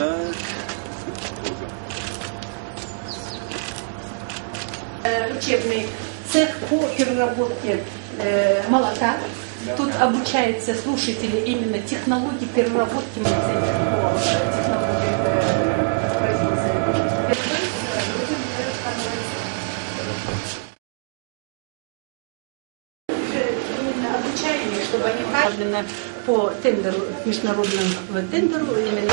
Так. Учебный цех по переработке молока. Тут обучаются слушатели именно технологии переработки молока. Обучаемые, чтобы они именно по тендеру, международному тендеру именно.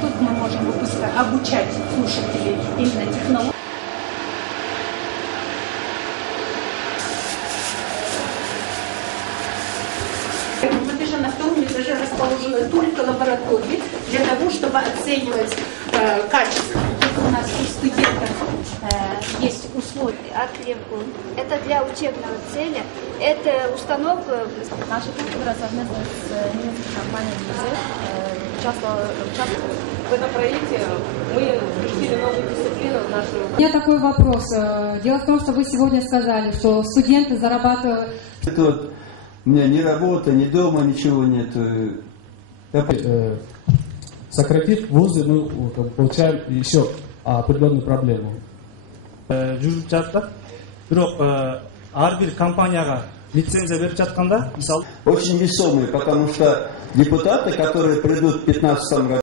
Тут мы можем обучать слушателей именно технологии. На втором этаже расположены только лаборатории для того, чтобы оценивать качество. Тут у нас у студентов есть условия. Отклевку. Это для учебного цели. Это установка. Наша культура совместно с немецкой компанией участвовала в этом проекте. Мы включили новую дисциплину в нашу. У меня такой вопрос. Дело в том, что вы сегодня сказали, что студенты зарабатывают. Это вот у меня ни работы, ни дома, ничего нет. Сократив вузы, мы получаем еще определенную проблему. Жүріп жатыр. Бирок ар бир компанияга лицензия берип жатканда, мисалы, очень весомые, потому что депутаты, которые придут в 2015 году,